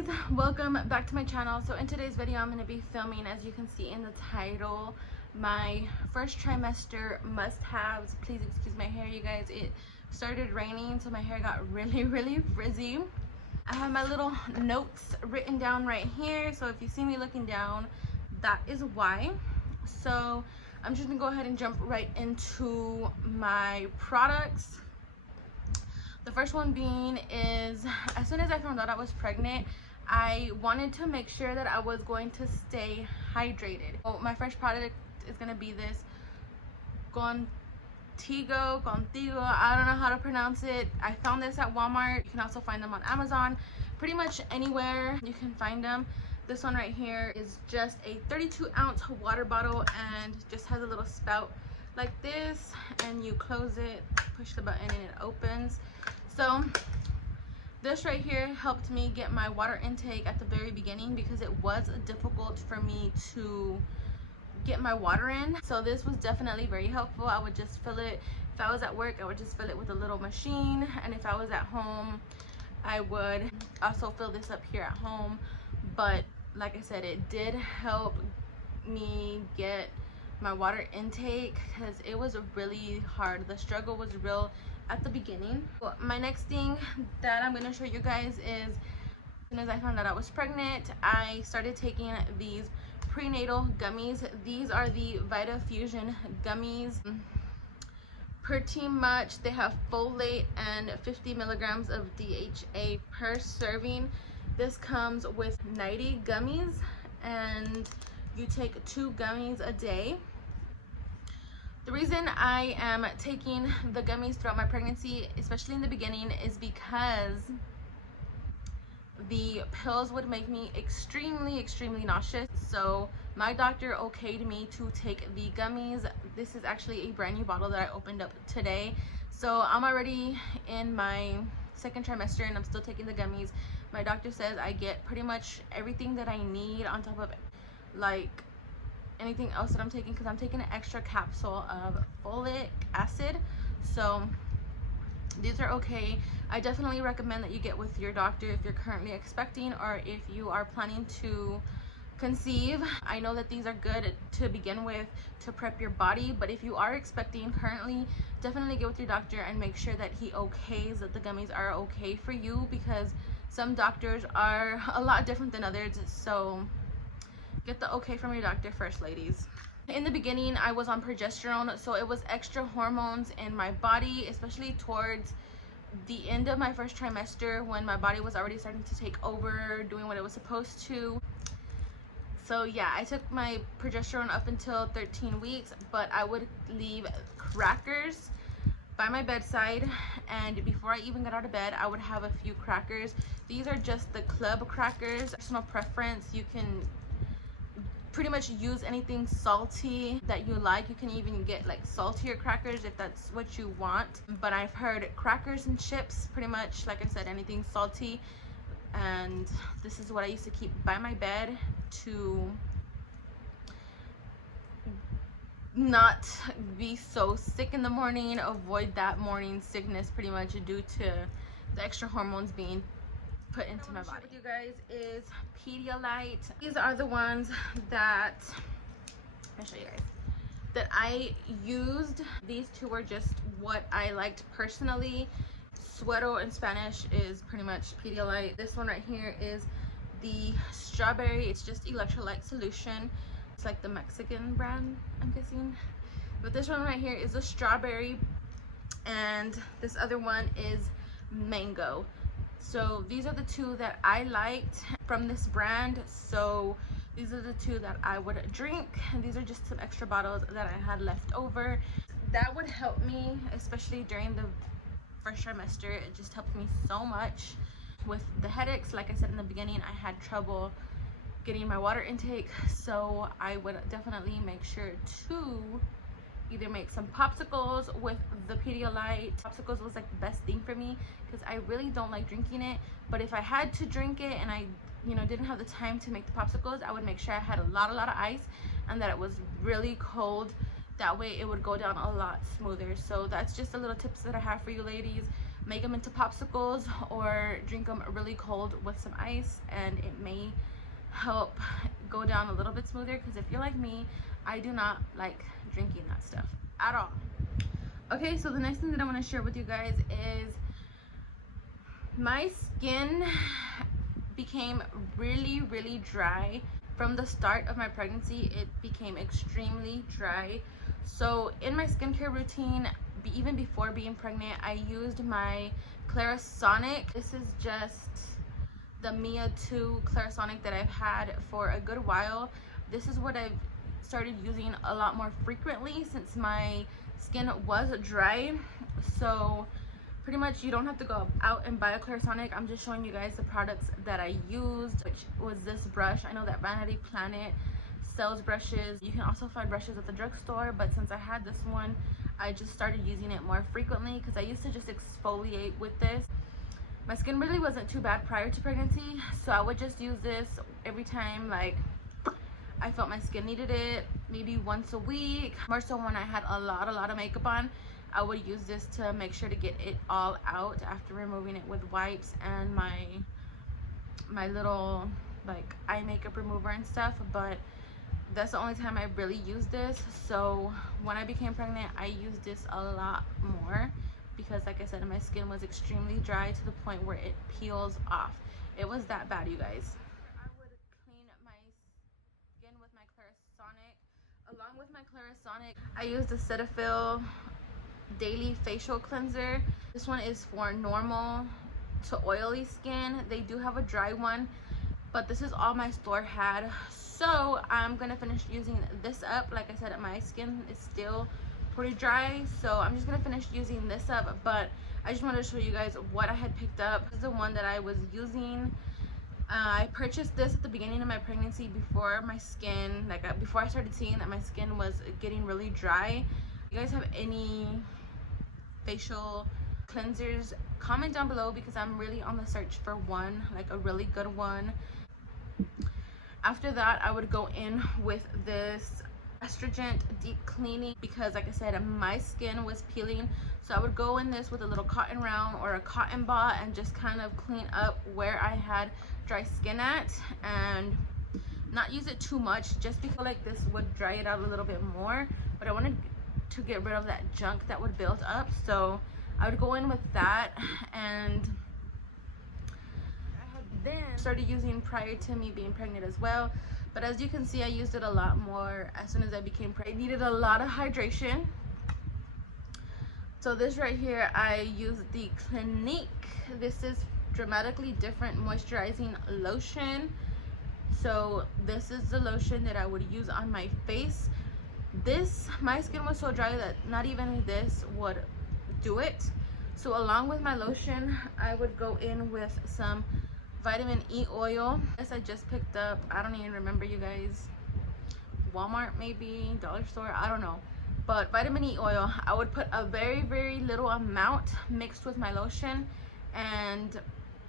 guys, welcome back to my channel. So in today's video I'm going to be filming, as you can see in the title, my first trimester must-haves. Please excuse my hair, you guys. It started raining, so my hair got really frizzy. I have my little notes written down right here, so if you see me looking down, that is why. So I'm just gonna go ahead and jump right into my products. The first one being is, as soon as I found out I was pregnant, I wanted to make sure that I was going to stay hydrated. So my first product is going to be this Contigo, I don't know how to pronounce it. I found this at Walmart. You can also find them on Amazon. Pretty much anywhere you can find them. This one right here is just a 32-ounce water bottle and just has a little spout like this, and you close it, push the button, and it opens. So this right here helped me get my water intake at the very beginning because it was difficult for me to get my water in. So this was definitely very helpful. I would just fill it. If I was at work, I would just fill it with a little machine, and if I was at home, I would also fill this up here at home. But like I said, it did help me get my water intake because it was really hard. The struggle was real at the beginning. Well, my next thing that I'm going to show you guys is, as soon as I found out I was pregnant, I started taking these prenatal gummies. These are the Vita Fusion gummies. Pretty much they have folate and 50 milligrams of DHA per serving. This comes with 90 gummies, and you take 2 gummies a day. The reason I am taking the gummies throughout my pregnancy, especially in the beginning, is because the pills would make me extremely nauseous. So my doctor okayed me to take the gummies. This is actually a brand new bottle that I opened up today. So I'm already in my second trimester and I'm still taking the gummies. My doctor says I get pretty much everything that I need on top of like anything else that I'm taking, because I'm taking an extra capsule of folic acid. So these are okay. I definitely recommend that you get with your doctor if you're currently expecting or if you are planning to conceive. I know that these are good to begin with to prep your body, but if you are expecting currently, definitely get with your doctor and make sure that he okays that the gummies are okay for you, because some doctors are a lot different than others. So get the okay from your doctor first, ladies. In the beginning, I was on progesterone, so it was extra hormones in my body, especially towards the end of my first trimester when my body was already starting to take over, doing what it was supposed to. So yeah, I took my progesterone up until 13 weeks, but I would leave crackers by my bedside, and before I even got out of bed, I would have a few crackers. These are just the club crackers, personal preference. You can pretty much use anything salty that you like. You can even get like saltier crackers if that's what you want, but I've heard crackers and chips, pretty much, like I said, anything salty. And this is what I used to keep by my bed to not be so sick in the morning, avoid that morning sickness pretty much due to the extra hormones being put into my body. What you guys is Pedialyte. These are the ones that I'll show you guys that I used. These two were just what I liked personally. Suero in Spanish is pretty much Pedialyte. This one right here is the strawberry. It's just electrolyte solution. It's like the Mexican brand, I'm guessing. But this one right here is a strawberry, and this other one is mango. So these are the two that I liked from this brand. So these are the two that I would drink, and these are just some extra bottles that I had left over. That would help me, especially during the first trimester. It just helped me so much with the headaches. Like I said in the beginning, I had trouble getting my water intake, so I would definitely make sure to either make some popsicles with the Pedialyte. Popsicles was like the best thing for me because I really don't like drinking it, but if I had to drink it and I didn't have the time to make the popsicles, I would make sure I had a lot of ice and that it was really cold. That way it would go down a lot smoother. So that's just a little tips that I have for you ladies. make them into popsicles or drink them really cold with some ice, and it may help go down a little bit smoother, because if you're like me, I do not like drinking that stuff at all. Okay, so the next thing that I want to share with you guys is my skin became really dry. From the start of my pregnancy, it became extremely dry. So in my skincare routine, even before being pregnant, I used my Clarisonic. This is just the Mia 2 Clarisonic that I've had for a good while. This is what I've started using a lot more frequently since my skin was dry. So pretty much you don't have to go out and buy a Clarisonic. I'm just showing you guys the products that I used, which was this brush. I know that Vanity Planet sells brushes. You can also find brushes at the drugstore, but since I had this one, I just started using it more frequently because I used to just exfoliate with this. My skin really wasn't too bad prior to pregnancy, so I would just use this every time like I felt my skin needed it, maybe once a week. More so when I had a lot of makeup on, I would use this to make sure to get it all out after removing it with wipes and my little like eye makeup remover and stuff. But that's the only time I really used this. So when I became pregnant, I used this a lot more because, like I said, my skin was extremely dry to the point where it peels off. It was that bad, you guys. I would clean my skin with my Clarisonic. Along with my Clarisonic, I used the Cetaphil daily facial cleanser. This one is for normal to oily skin. They do have a dry one, but this is all my store had. So I'm gonna finish using this up. Like I said, my skin is still pretty dry, so I'm just gonna finish using this up. But I just wanted to show you guys what I had picked up. This is the one that I was using. I purchased this at the beginning of my pregnancy before my skin, before I started seeing that my skin was getting really dry. If you guys have any facial cleansers, comment down below because I'm really on the search for one, like a really good one. After that, I would go in with this Estrogen deep cleaning because, like I said, my skin was peeling. So I would go in this with a little cotton round or a cotton ball and just kind of clean up where I had dry skin at, and not use it too much just because like this would dry it out a little bit more. But I wanted to get rid of that junk that would build up, so I would go in with that. And I had then started using prior to me being pregnant as well, but as you can see, I used it a lot more as soon as I became pregnant. I needed a lot of hydration, so this right here, I used the Clinique. This is Dramatically Different Moisturizing Lotion. So this is the lotion that I would use on my face. My skin was so dry that not even this would do it. So along with my lotion, I would go in with some vitamin E oil. This I just picked up, I don't even remember, you guys, Walmart maybe, dollar store, I don't know. But vitamin E oil, I would put a very little amount mixed with my lotion, and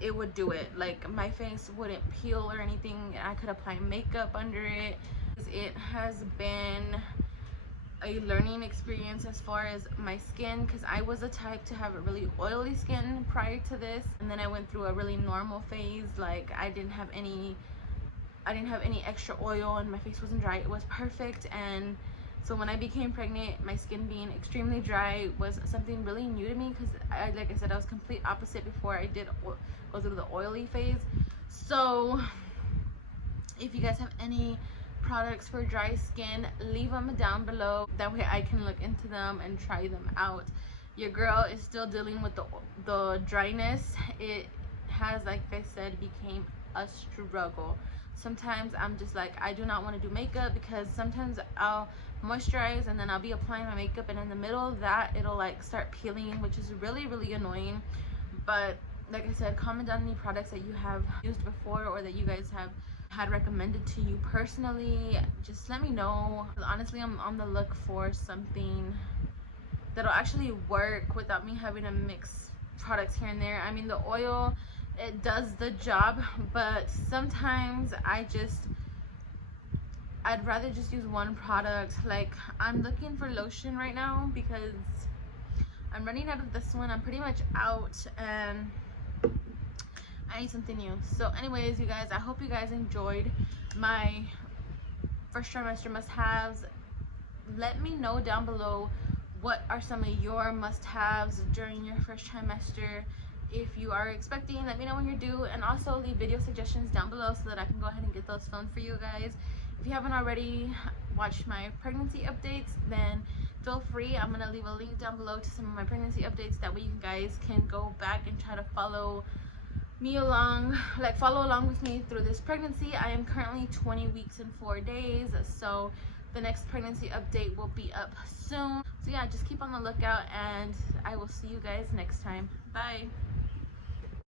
it would do it. Like my face wouldn't peel or anything. I could apply makeup under it. It has been a learning experience as far as my skin, because I was the type to have a really oily skin prior to this, and then I went through a really normal phase. Like I didn't have any extra oil and my face wasn't dry. It was perfect. And so when I became pregnant, my skin being extremely dry was something really new to me, because like I said, I was complete opposite before I did go through the oily phase. So if you guys have any products for dry skin, leave them down below. That way I can look into them and try them out. Your girl is still dealing with the dryness. It has, like I said, became a struggle. Sometimes I'm just like, I do not want to do makeup, because sometimes I'll moisturize and then I'll be applying my makeup, and in the middle of that it'll like start peeling, which is really annoying. But like I said, comment down any products that you have used before or that you guys have had recommended to you personally. Just let me know. Honestly, I'm on the look for something that'll actually work without me having to mix products here and there. I mean, the oil, it does the job, but sometimes I'd rather just use one product. Like I'm looking for lotion right now because I'm running out of this one. I'm pretty much out and I need something new. So anyways, you guys, I hope you guys enjoyed my first trimester must-haves. Let me know down below what are some of your must-haves during your first trimester. If you are expecting, let me know when you're due, and also leave video suggestions down below so that I can go ahead and get those filmed for you guys. If you haven't already watched my pregnancy updates, then feel free. I'm gonna leave a link down below to some of my pregnancy updates, that way you guys can go back and try to follow me along, like follow along with me through this pregnancy. I am currently 20 weeks and 4 days, so the next pregnancy update will be up soon. So yeah, just keep on the lookout, and I will see you guys next time. Bye.